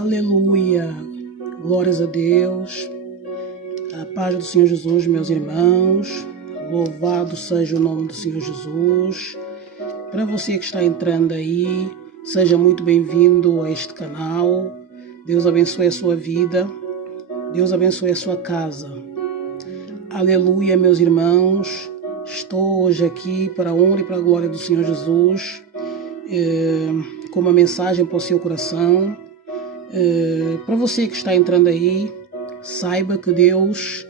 Aleluia, glórias a Deus, a paz do Senhor Jesus, meus irmãos, louvado seja o nome do Senhor Jesus. Para você que está entrando aí, seja muito bem-vindo a este canal. Deus abençoe a sua vida, Deus abençoe a sua casa. Aleluia, meus irmãos, estou hoje aqui para a honra e para a glória do Senhor Jesus, com uma mensagem para o seu coração. Para você que está entrando aí, saiba que Deus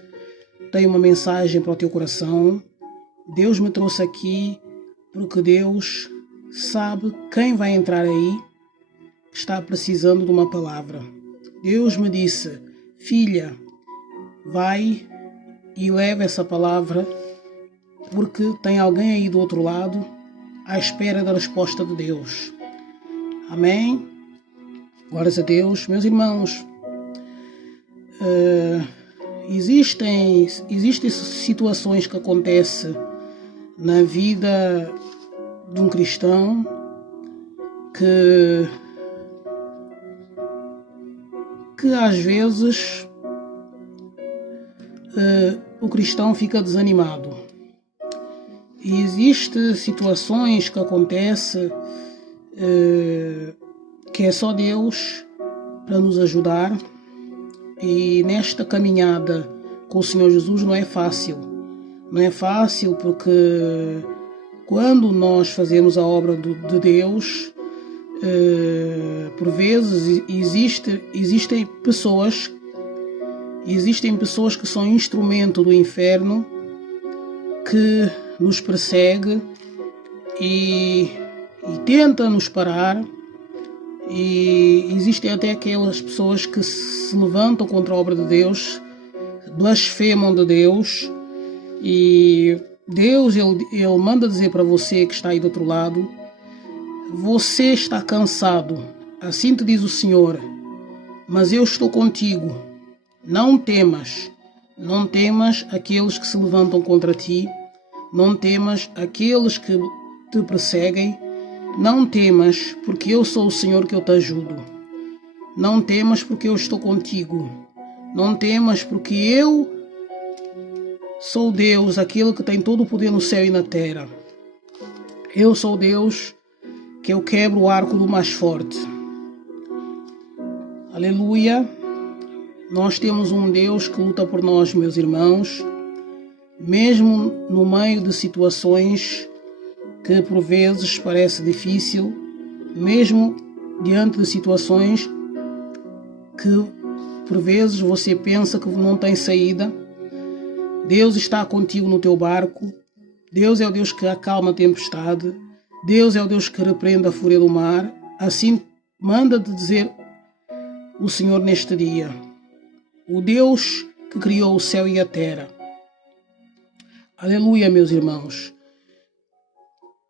tem uma mensagem para o teu coração. Deus me trouxe aqui porque Deus sabe quem vai entrar aí que está precisando de uma palavra. Deus me disse: filha, vai e leva essa palavra, porque tem alguém aí do outro lado à espera da resposta de Deus. Amém? Glórias a Deus. Meus irmãos, existem situações que acontecem na vida de um cristão que às vezes o cristão fica desanimado. E existem situações que acontecem que é só Deus para nos ajudar. E nesta caminhada com o Senhor Jesus não é fácil. Não é fácil porque quando nós fazemos a obra de Deus, por vezes existem pessoas que são instrumento do inferno, que nos persegue e tenta nos parar. E existem até aquelas pessoas que se levantam contra a obra de Deus, blasfemam de Deus. E Deus, ele manda dizer para você que está aí do outro lado: você está cansado, assim te diz o Senhor, mas eu estou contigo. Não temas aqueles que se levantam contra ti, não temas aqueles que te perseguem. Não temas, porque eu sou o Senhor que eu te ajudo. Não temas, porque eu estou contigo. Não temas, porque eu sou Deus, aquele que tem todo o poder no céu e na terra. Eu sou Deus, que eu quebro o arco do mais forte. Aleluia. Nós temos um Deus que luta por nós, meus irmãos, mesmo no meio de situações que por vezes parece difícil, mesmo diante de situações que por vezes você pensa que não tem saída. Deus está contigo no teu barco. Deus é o Deus que acalma a tempestade. Deus é o Deus que repreende a fúria do mar. Assim manda-te dizer o Senhor neste dia, o Deus que criou o céu e a terra. Aleluia, meus irmãos.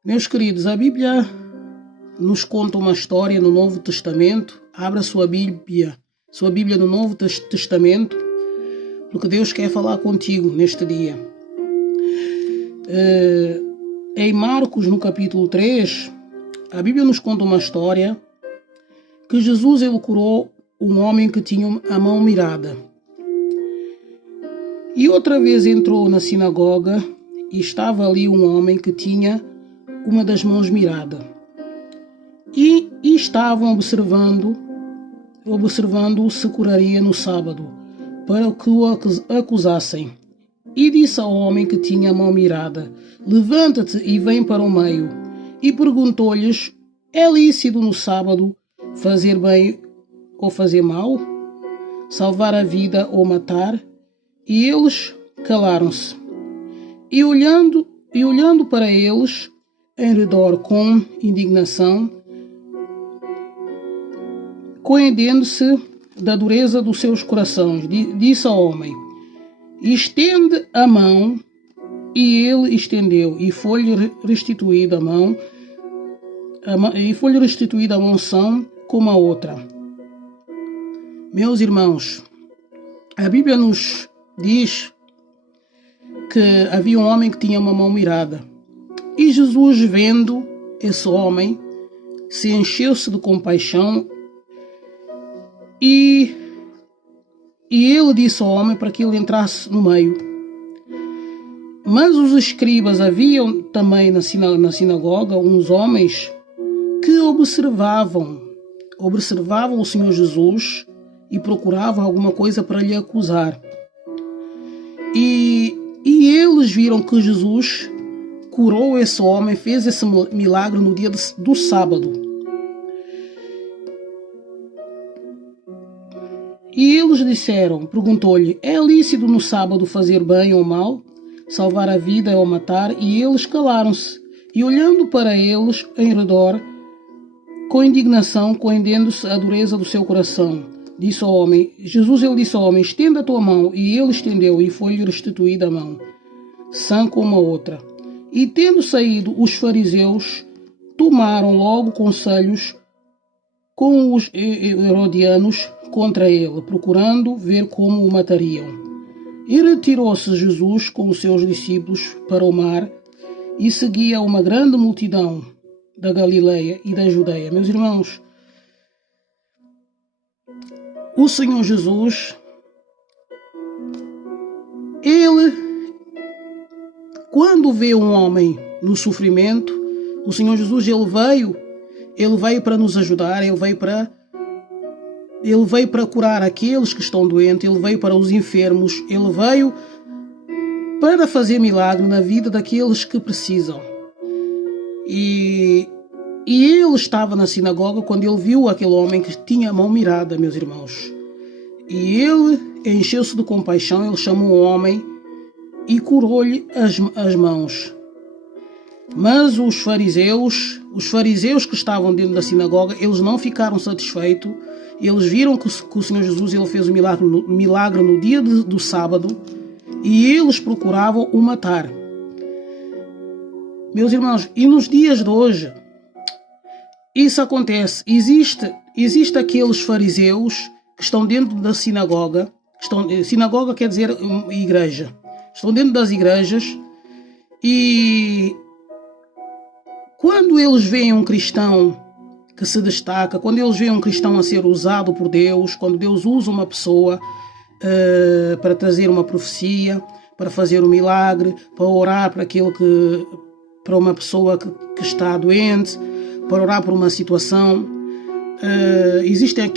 Meus queridos, a Bíblia nos conta uma história no Novo Testamento. Abra sua Bíblia no Novo Testamento, porque Deus quer falar contigo neste dia. Em Marcos, no capítulo 3, a Bíblia nos conta uma história que Jesus ele curou um homem que tinha a mão mirada. E outra vez entrou na sinagoga e estava ali um homem que tinha uma das mãos mirada. E estavam observando se curaria no sábado, para que o acusassem. E disse ao homem que tinha a mão mirada: levanta-te e vem para o meio. E perguntou-lhes: é lícito no sábado fazer bem ou fazer mal? Salvar a vida ou matar? E eles calaram-se. E olhando para eles em redor com indignação, coendendo-se da dureza dos seus corações, disse ao homem: estende a mão. E ele estendeu, e foi-lhe restituída a mão, sã como a outra. Meus irmãos, a Bíblia nos diz que havia um homem que tinha uma mão mirada. E Jesus, vendo esse homem, se encheu-se de compaixão E ele disse ao homem para que ele entrasse no meio. Mas os escribas haviam também na sinagoga uns homens que observavam o Senhor Jesus e procuravam alguma coisa para lhe acusar. E eles viram que Jesus curou esse homem, fez esse milagre no dia do sábado. E eles disseram, perguntou-lhe, é lícito no sábado fazer bem ou mal, salvar a vida ou matar? E eles calaram-se, e olhando para eles em redor, com indignação, compreendendo-se a dureza do seu coração, disse ao homem, ele disse ao homem, estenda a tua mão, e ele estendeu, e foi-lhe restituída a mão, sã como a outra. E tendo saído os fariseus, tomaram logo conselhos com os herodianos contra ele, procurando ver como o matariam. E retirou-se Jesus com os seus discípulos para o mar, e seguia uma grande multidão da Galileia e da Judeia. Meus irmãos, o Senhor Jesus, ele, quando vê um homem no sofrimento, o Senhor Jesus, ele veio para nos ajudar, ele veio para curar aqueles que estão doentes, ele veio para os enfermos, ele veio para fazer milagre na vida daqueles que precisam. E ele estava na sinagoga quando ele viu aquele homem que tinha a mão mirada, meus irmãos. E ele encheu-se de compaixão, ele chamou o homem e curou-lhe as mãos. Mas os fariseus que estavam dentro da sinagoga, eles não ficaram satisfeitos. Eles viram que o Senhor Jesus ele fez o milagre no dia do sábado e eles procuravam o matar. Meus irmãos, e nos dias de hoje, isso acontece. Existe aqueles fariseus que estão dentro da sinagoga. Sinagoga quer dizer igreja. Estão dentro das igrejas e quando eles veem um cristão que se destaca, quando eles veem um cristão a ser usado por Deus, quando Deus usa uma pessoa para trazer uma profecia, para fazer um milagre, para orar para uma pessoa que está doente, para orar por uma situação, existem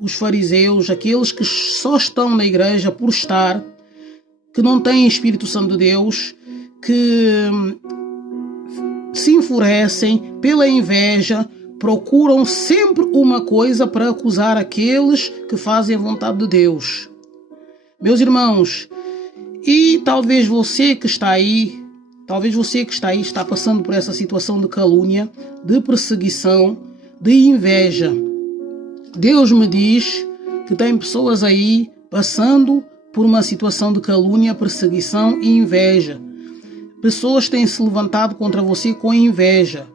os fariseus, aqueles que só estão na igreja por estar, que não têm Espírito Santo de Deus, que se enfurecem pela inveja, procuram sempre uma coisa para acusar aqueles que fazem a vontade de Deus. Meus irmãos, e talvez você que está aí está passando por essa situação de calúnia, de perseguição, de inveja. Deus me diz que tem pessoas aí passando por uma situação de calúnia, perseguição e inveja. Pessoas têm se levantado contra você com inveja.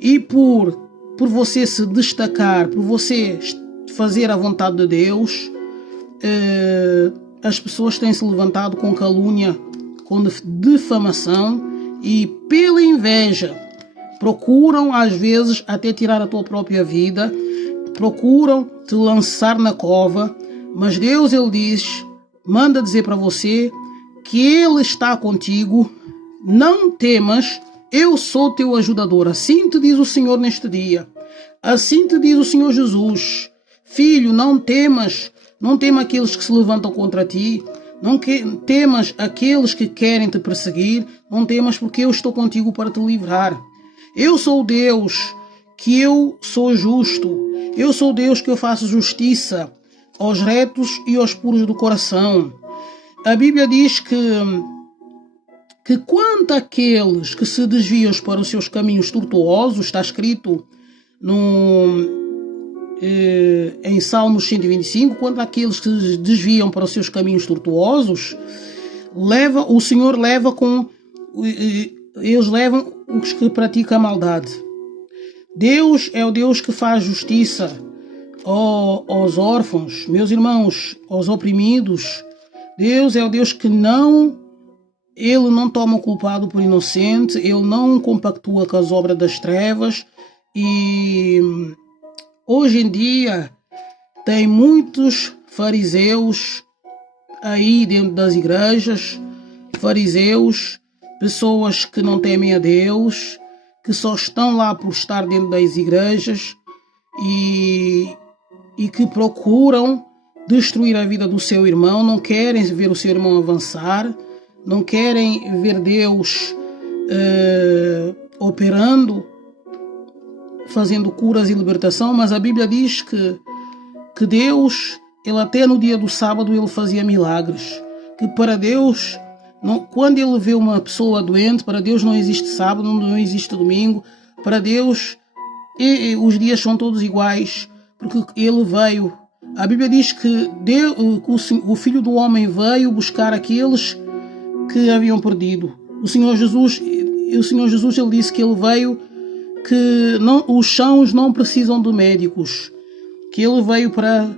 E por você se destacar, por você fazer a vontade de Deus, as pessoas têm se levantado com calúnia, com difamação e pela inveja. Procuram às vezes até tirar a tua própria vida, procuram te lançar na cova, mas Deus manda dizer para você que Ele está contigo. Não temas, eu sou teu ajudador. Assim te diz o Senhor neste dia. Assim te diz o Senhor Jesus. Filho, não temas aqueles que se levantam contra ti. Não temas aqueles que querem te perseguir. Não temas, porque eu estou contigo para te livrar. Eu sou Deus, que eu sou justo. Eu sou Deus que eu faço justiça aos retos e aos puros do coração. A Bíblia diz que quanto àqueles que se desviam para os seus caminhos tortuosos, está escrito em Salmos 125, quanto àqueles que se desviam para os seus caminhos tortuosos, o Senhor eles levam os que praticam a maldade. Deus é o Deus que faz justiça aos órfãos, meus irmãos, aos oprimidos. Deus é o Deus que Ele não toma o culpado por inocente, Ele não compactua com as obras das trevas. E hoje em dia Tem muitos fariseus aí dentro das igrejas, fariseus, pessoas que não temem a Deus, que só estão lá por estar dentro das igrejas e que procuram destruir a vida do seu irmão, não querem ver o seu irmão avançar, não querem ver Deus operando, fazendo curas e libertação, mas a Bíblia diz que Deus, ele até no dia do sábado, ele fazia milagres, que para Deus, quando ele vê uma pessoa doente, para Deus não existe sábado, não existe domingo, para Deus os dias são todos iguais, porque ele veio. A Bíblia diz que o Filho do Homem veio buscar aqueles que haviam perdido. O Senhor Jesus ele disse que ele veio, que os sãos não precisam de médicos, que ele veio para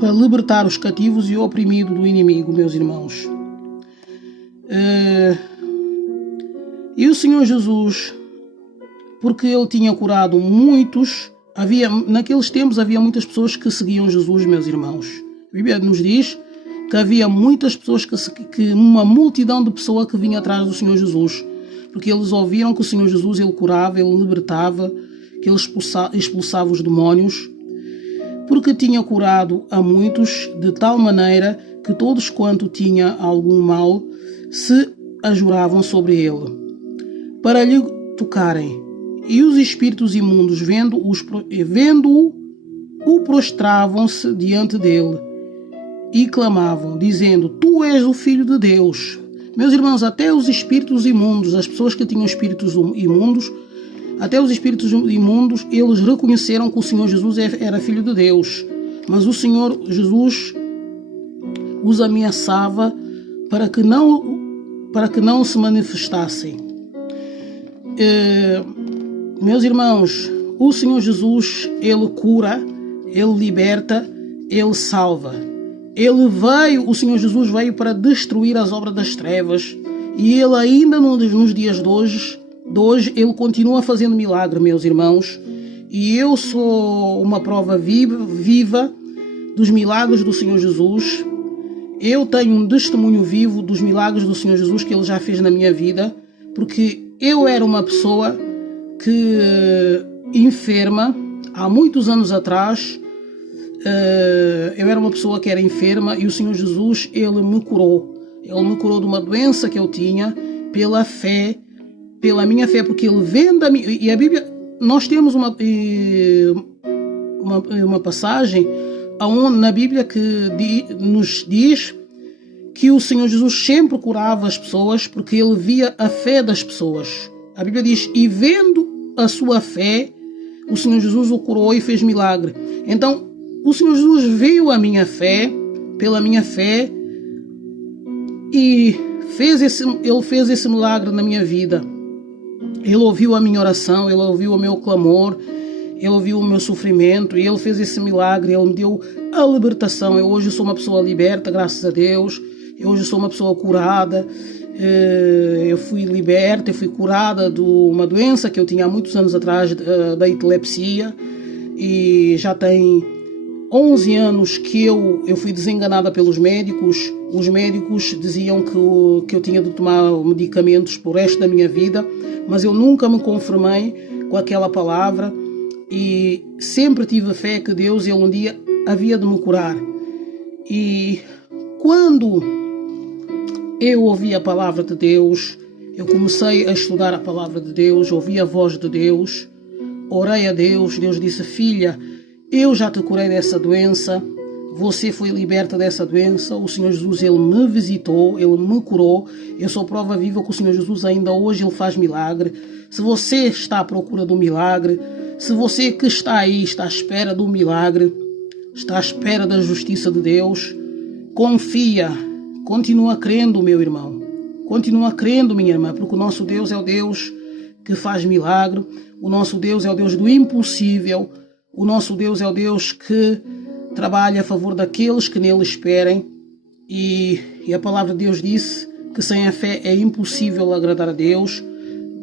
libertar os cativos e o oprimido do inimigo, meus irmãos. E o Senhor Jesus, porque ele tinha curado muitos, naqueles tempos havia muitas pessoas que seguiam Jesus, meus irmãos. A Bíblia nos diz que havia muitas pessoas, uma multidão de pessoas que vinha atrás do Senhor Jesus, porque eles ouviram que o Senhor Jesus, ele curava, ele libertava, que ele expulsava os demónios, porque tinha curado a muitos de tal maneira que todos quanto tinha algum mal se ajuravam sobre ele, para lhe tocarem. E os espíritos imundos, vendo-o, prostravam-se diante dele e clamavam, dizendo: Tu és o Filho de Deus. Meus irmãos, até os espíritos imundos, as pessoas que tinham espíritos imundos, até os espíritos imundos, eles reconheceram que o Senhor Jesus era Filho de Deus. Mas o Senhor Jesus os ameaçava para que não se manifestassem. Meus irmãos, o Senhor Jesus, ele cura, ele liberta, ele salva. O Senhor Jesus veio para destruir as obras das trevas, e ele ainda nos dias de hoje, ele continua fazendo milagre, meus irmãos. E eu sou uma prova viva dos milagres do Senhor Jesus. Eu tenho um testemunho vivo dos milagres do Senhor Jesus que ele já fez na minha vida, porque eu era uma pessoa que enferma há muitos anos atrás. Eu era uma pessoa que era enferma e o Senhor Jesus, ele me curou. Ele me curou de uma doença que eu tinha pela fé, pela minha fé, porque ele vem da minha... E a Bíblia, nós temos uma passagem na Bíblia que nos diz que o Senhor Jesus sempre curava as pessoas porque ele via a fé das pessoas. A Bíblia diz: e vendo a sua fé, o Senhor Jesus o curou e fez milagre. Então, o Senhor Jesus viu a minha fé, pela minha fé, e ele fez esse milagre na minha vida. Ele ouviu a minha oração, ele ouviu o meu clamor, ele ouviu o meu sofrimento, e ele fez esse milagre, ele me deu a libertação. Eu hoje sou uma pessoa liberta, graças a Deus. Eu hoje sou uma pessoa curada. Eu fui liberta, eu fui curada de uma doença que eu tinha há muitos anos atrás, da epilepsia, e já tem 11 anos que eu fui desenganada pelos médicos. Os médicos diziam que eu tinha de tomar medicamentos por resto da minha vida, mas eu nunca me conformei com aquela palavra e sempre tive a fé que Deus, ele um dia havia de me curar. E quando eu ouvi a palavra de Deus, eu comecei a estudar a palavra de Deus, ouvi a voz de Deus, orei a Deus. Deus disse: filha, eu já te curei dessa doença, você foi liberta dessa doença. O Senhor Jesus, ele me visitou, ele me curou. Eu sou prova viva que o Senhor Jesus ainda hoje ele faz milagre. Se você está à procura do milagre, se você que está aí está à espera do milagre, está à espera da justiça de Deus, confia, continua crendo, meu irmão, continua crendo, minha irmã, porque o nosso Deus é o Deus que faz milagre, o nosso Deus é o Deus do impossível, o nosso Deus é o Deus que trabalha a favor daqueles que nele esperem, e a palavra de Deus disse que sem a fé é impossível agradar a Deus.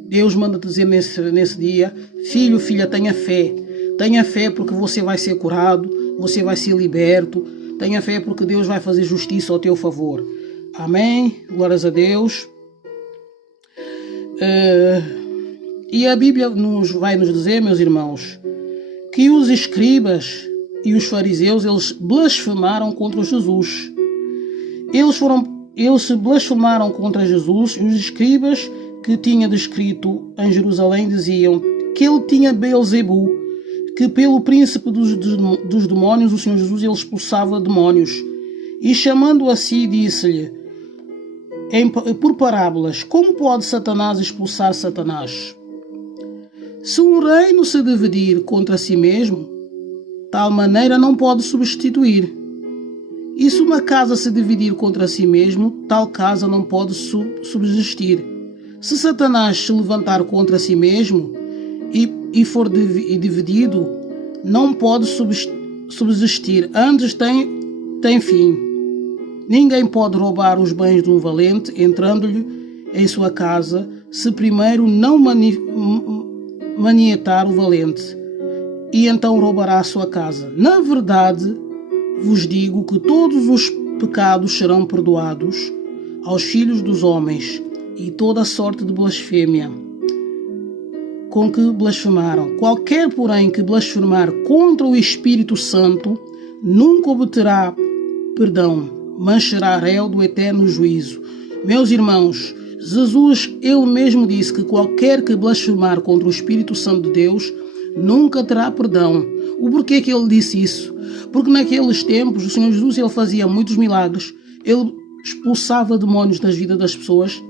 Deus manda dizer nesse dia: filho, filha, tenha fé. Tenha fé porque você vai ser curado, você vai ser liberto. Tenha fé porque Deus vai fazer justiça ao teu favor. Amém? Glórias a Deus. E a Bíblia vai nos dizer, meus irmãos, que os escribas e os fariseus, eles blasfemaram contra Jesus. Eles se blasfemaram contra Jesus, e os escribas que tinha descrito em Jerusalém diziam que ele tinha Beelzebu, que pelo príncipe dos demónios, o Senhor Jesus, ele expulsava demónios. E chamando a si, disse-lhe, por parábolas, como pode Satanás expulsar Satanás? Se um reino se dividir contra si mesmo, tal maneira não pode substituir. E se uma casa se dividir contra si mesmo, tal casa não pode subsistir. Se Satanás se levantar contra si mesmo e for dividido, não pode subsistir, antes tem fim. Ninguém pode roubar os bens de um valente, entrando-lhe em sua casa, se primeiro não manietar o valente, e então roubará a sua casa. Na verdade, vos digo que todos os pecados serão perdoados aos filhos dos homens, e toda sorte de blasfêmia com que blasfemaram. Qualquer, porém, que blasfemar contra o Espírito Santo nunca obterá perdão, mas será réu do eterno juízo. Meus irmãos, Jesus, ele mesmo disse que qualquer que blasfemar contra o Espírito Santo de Deus nunca terá perdão. O porquê que ele disse isso? Porque naqueles tempos o Senhor Jesus, ele fazia muitos milagres, ele expulsava demónios das vidas das pessoas,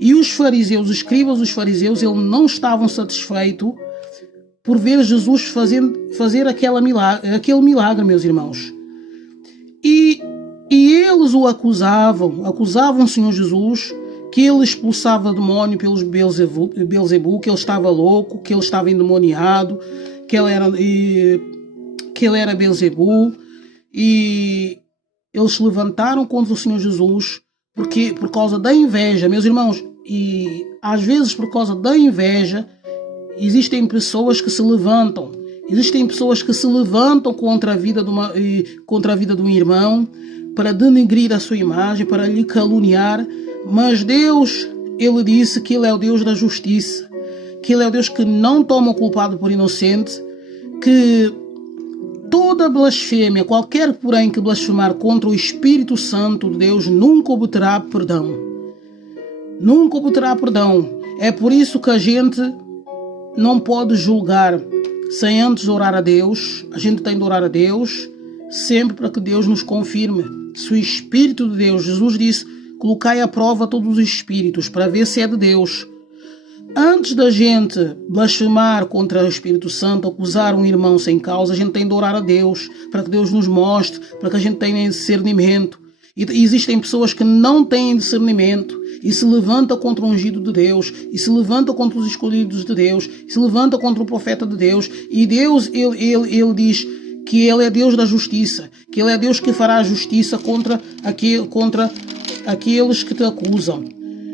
e os fariseus, os escribas, os fariseus, eles não estavam satisfeitos por ver Jesus fazer aquele milagre, meus irmãos. E eles o acusavam o Senhor Jesus, que ele expulsava demónio pelos Beelzebu, que ele estava louco, que ele estava endemoniado, que ele era Beelzebu, e eles se levantaram contra o Senhor Jesus por causa da inveja, meus irmãos. E às vezes, por causa da inveja, existem pessoas que se levantam. Existem pessoas que se levantam contra a vida de um irmão, para denegrir a sua imagem, para lhe caluniar. Mas Deus, ele disse que ele é o Deus da justiça, que ele é o Deus que não toma o culpado por inocente, que toda blasfêmia, qualquer porém que blasfemar contra o Espírito Santo de Deus, nunca obterá perdão. Nunca obterá perdão. É por isso que a gente não pode julgar sem antes orar a Deus. A gente tem de orar a Deus sempre para que Deus nos confirme. Se o Espírito de Deus, Jesus disse, colocai à prova todos os espíritos para ver se é de Deus. Antes da gente blasfemar contra o Espírito Santo, acusar um irmão sem causa, a gente tem de orar a Deus, para que Deus nos mostre, para que a gente tenha discernimento. E existem pessoas que não têm discernimento e se levantam contra o ungido de Deus, e se levantam contra os escolhidos de Deus, e se levantam contra o profeta de Deus. E Deus, ele diz que ele é Deus da justiça, que ele é Deus que fará justiça contra aqueles que te acusam.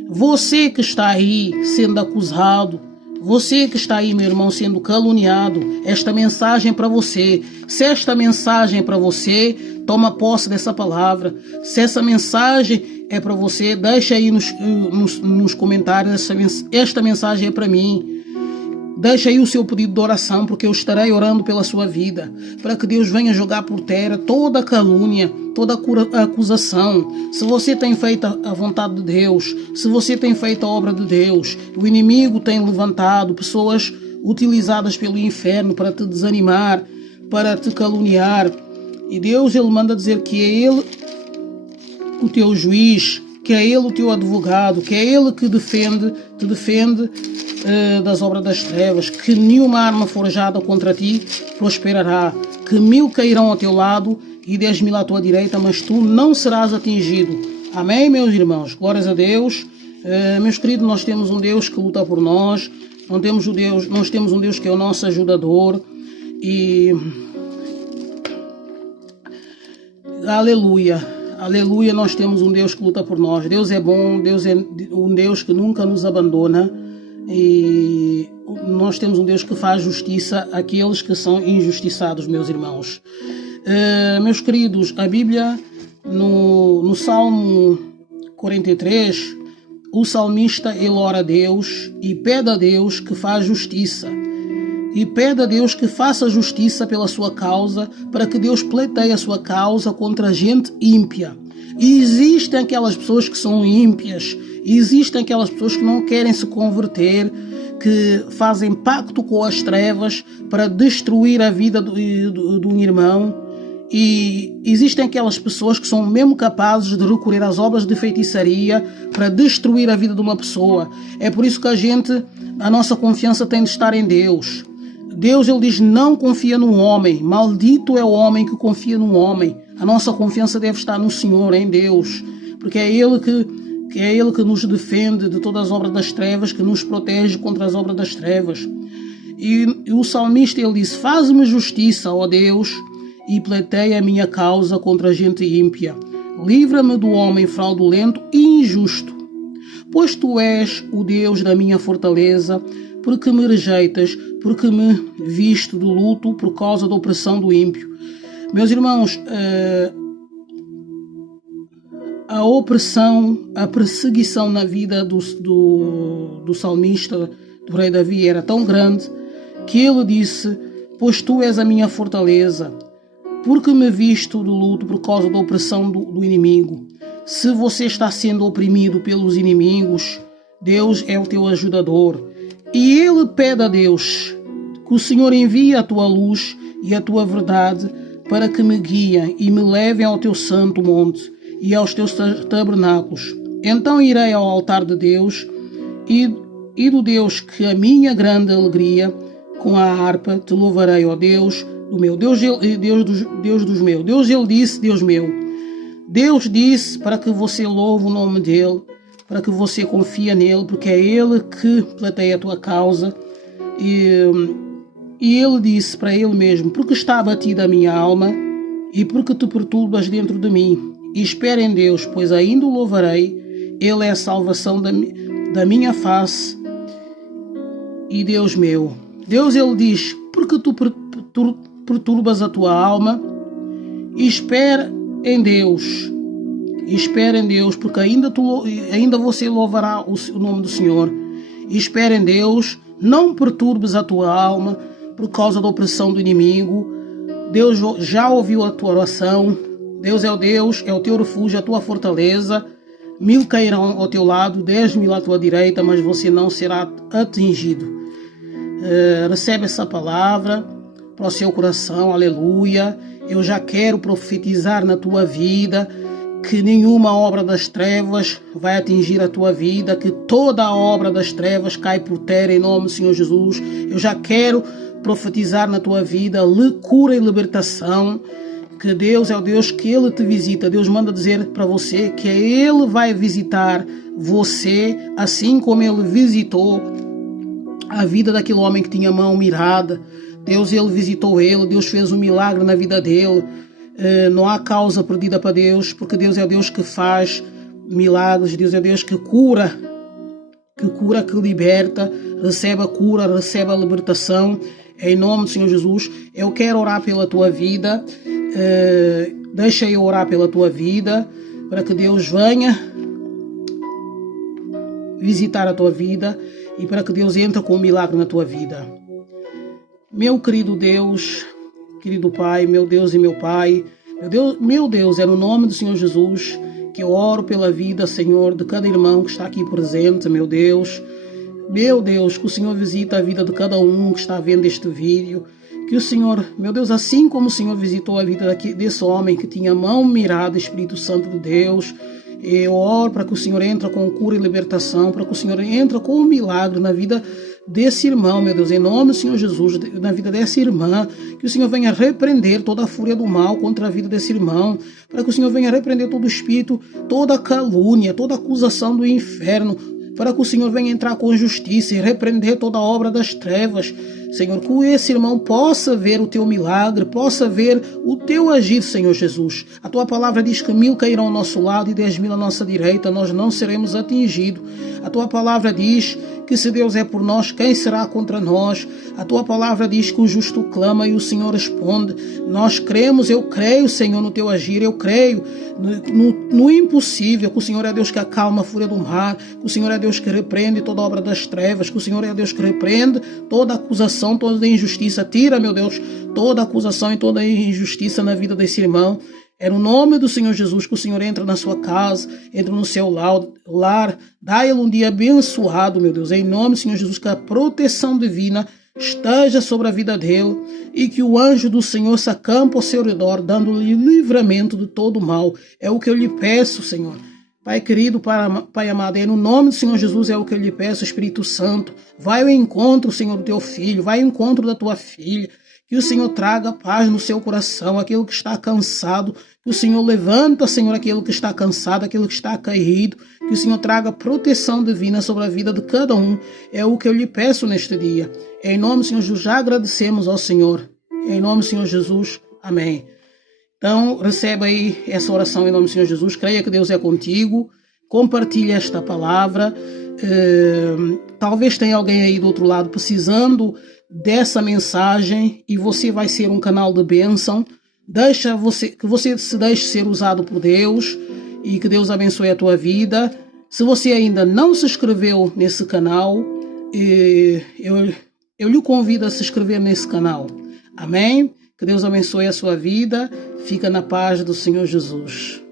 Você que está aí sendo acusado, você que está aí, meu irmão, sendo caluniado, esta mensagem é para você. Se esta mensagem é para você, toma posse dessa palavra. Se essa mensagem é para você, deixa aí nos comentários, esta mensagem é para mim. Deixa aí o seu pedido de oração, porque eu estarei orando pela sua vida, para que Deus venha jogar por terra toda a calúnia, toda a acusação. Se você tem feito a vontade de Deus, se você tem feito a obra de Deus, o inimigo tem levantado pessoas utilizadas pelo inferno para te desanimar, para te caluniar. E Deus, ele manda dizer que é Ele o teu juiz, que é Ele o teu advogado, que é Ele que te defende das obras das trevas, que nenhuma arma forjada contra ti prosperará, que 1000 cairão ao teu lado e 10.000 à tua direita, mas tu não serás atingido. Amém, meus irmãos? Glórias a Deus. Meus queridos, nós temos um Deus que luta por nós, nós temos um Deus que é o nosso ajudador, e aleluia. Aleluia, nós temos um Deus que luta por nós. Deus é bom, Deus é um Deus que nunca nos abandona. E nós temos um Deus que faz justiça àqueles que são injustiçados, meus irmãos. Meus queridos, a Bíblia, no Salmo 43, o salmista ele ora a Deus e pede a Deus que faz justiça. E pede a Deus que faça justiça pela sua causa, para que Deus pleiteie a sua causa contra a gente ímpia. E existem aquelas pessoas que são ímpias, existem aquelas pessoas que não querem se converter, que fazem pacto com as trevas para destruir a vida do irmão. E existem aquelas pessoas que são mesmo capazes de recorrer às obras de feitiçaria para destruir a vida de uma pessoa. É por isso que a nossa confiança tem de estar em Deus. Deus, ele diz, não confia no homem. Maldito é o homem que confia no homem. A nossa confiança deve estar no Senhor, em Deus. Porque é Ele que nos defende de todas as obras das trevas, que nos protege contra as obras das trevas. E o salmista, ele disse, faz-me justiça, ó Deus, e pleiteia a minha causa contra a gente ímpia. Livra-me do homem fraudulento e injusto. Pois tu és o Deus da minha fortaleza, porque me rejeitas, porque me visto de luto por causa da opressão do ímpio. Meus irmãos, a opressão, a perseguição na vida do salmista, do rei Davi, era tão grande que ele disse, pois tu és a minha fortaleza, porque me visto de luto por causa da opressão do inimigo. Se você está sendo oprimido pelos inimigos, Deus é o teu ajudador. E ele pede a Deus que o Senhor envie a tua luz e a tua verdade para que me guiem e me levem ao teu santo monte e aos teus tabernáculos. Então irei ao altar de Deus e do Deus que a minha grande alegria, com a harpa te louvarei, ó Deus, do meu Deus dos meus. Deus, ele disse, Deus meu. Deus disse para que você louve o nome dele, para que você confie nele, porque é ele que pleiteia a tua causa. E ele disse para ele mesmo, porque está abatida a minha alma e porque te perturbas dentro de mim. E espera em Deus, pois ainda o louvarei. Ele é a salvação da minha face e Deus meu. Deus, ele diz, porque tu perturbas a tua alma, e espera em Deus. E espera em Deus, porque ainda você louvará o nome do Senhor. E espera em Deus, não perturbes a tua alma por causa da opressão do inimigo. Deus já ouviu a tua oração. Deus, é o teu refúgio, a tua fortaleza. 1000 cairão ao teu lado, 10.000 à tua direita, mas você não será atingido. Recebe essa palavra para o seu coração, aleluia. Eu já quero profetizar na tua vida que nenhuma obra das trevas vai atingir a tua vida, que toda a obra das trevas cai por terra em nome do Senhor Jesus. Eu já quero profetizar na tua vida cura e libertação, que Deus é o Deus que Ele te visita. Deus manda dizer para você que Ele vai visitar você, assim como Ele visitou a vida daquele homem que tinha a mão mirada. Deus, Ele visitou ele, Deus fez um milagre na vida dele. Não há causa perdida para Deus, porque Deus é o Deus que faz milagres, Deus é o Deus que cura, que liberta. Recebe a cura, recebe a libertação, em nome do Senhor Jesus. Eu quero orar pela tua vida, deixa eu orar pela tua vida, para que Deus venha visitar a tua vida e para que Deus entre com um milagre na tua vida. Meu querido Deus, querido Pai, meu Deus e meu Pai, meu Deus, é no nome do Senhor Jesus que eu oro pela vida, Senhor, de cada irmão que está aqui presente, meu Deus, que o Senhor visita a vida de cada um que está vendo este vídeo, que o Senhor, meu Deus, assim como o Senhor visitou a vida desse homem que tinha a mão mirada, Espírito Santo de Deus, eu oro para que o Senhor entre com cura e libertação, para que o Senhor entre com um milagre na vida desse irmão, meu Deus, em nome do Senhor Jesus, na vida dessa irmã, que o Senhor venha repreender toda a fúria do mal contra a vida desse irmão, para que o Senhor venha repreender todo o espírito, toda a calúnia, toda a acusação do inferno, para que o Senhor venha entrar com justiça e repreender toda a obra das trevas, Senhor, que esse irmão possa ver o teu milagre, possa ver o teu agir, Senhor Jesus. A tua palavra diz que 1000 cairão ao nosso lado e 10.000 à nossa direita, nós não seremos atingidos. A tua palavra diz que se Deus é por nós, quem será contra nós? A tua palavra diz que o justo clama e o Senhor responde. Nós cremos, eu creio, Senhor, no teu agir, eu creio no impossível, que o Senhor é Deus que acalma a fúria do mar, que o Senhor é Deus que repreende toda obra das trevas, que o Senhor é Deus que repreende toda acusação, toda injustiça. Tira, meu Deus, toda acusação e toda injustiça na vida desse irmão. É no nome do Senhor Jesus que o Senhor entra na sua casa, entra no seu lar, dá ele um dia abençoado, meu Deus. Em nome do Senhor Jesus, que a proteção divina esteja sobre a vida dele e que o anjo do Senhor se acampe ao seu redor, dando-lhe livramento de todo o mal. É o que eu lhe peço, Senhor. Pai querido, Pai amado, no nome do Senhor Jesus é o que eu lhe peço, Espírito Santo. Vai ao encontro, Senhor, do teu filho, vai ao encontro da tua filha. Que o Senhor traga paz no seu coração, aquilo que está cansado. Que o Senhor levanta, Senhor, aquilo que está cansado, aquilo que está caído. Que o Senhor traga proteção divina sobre a vida de cada um. É o que eu lhe peço neste dia. Em nome do Senhor Jesus, já agradecemos ao Senhor. Em nome do Senhor Jesus, amém. Então, receba aí essa oração em nome do Senhor Jesus. Creia que Deus é contigo. Compartilhe esta palavra. Talvez tenha alguém aí do outro lado precisando dessa mensagem e você vai ser um canal de bênção. Que você se deixe ser usado por Deus e que Deus abençoe a tua vida. Se você ainda não se inscreveu nesse canal, eu lhe convido a se inscrever nesse canal. Amém? Que Deus abençoe a sua vida. Fica na paz do Senhor Jesus.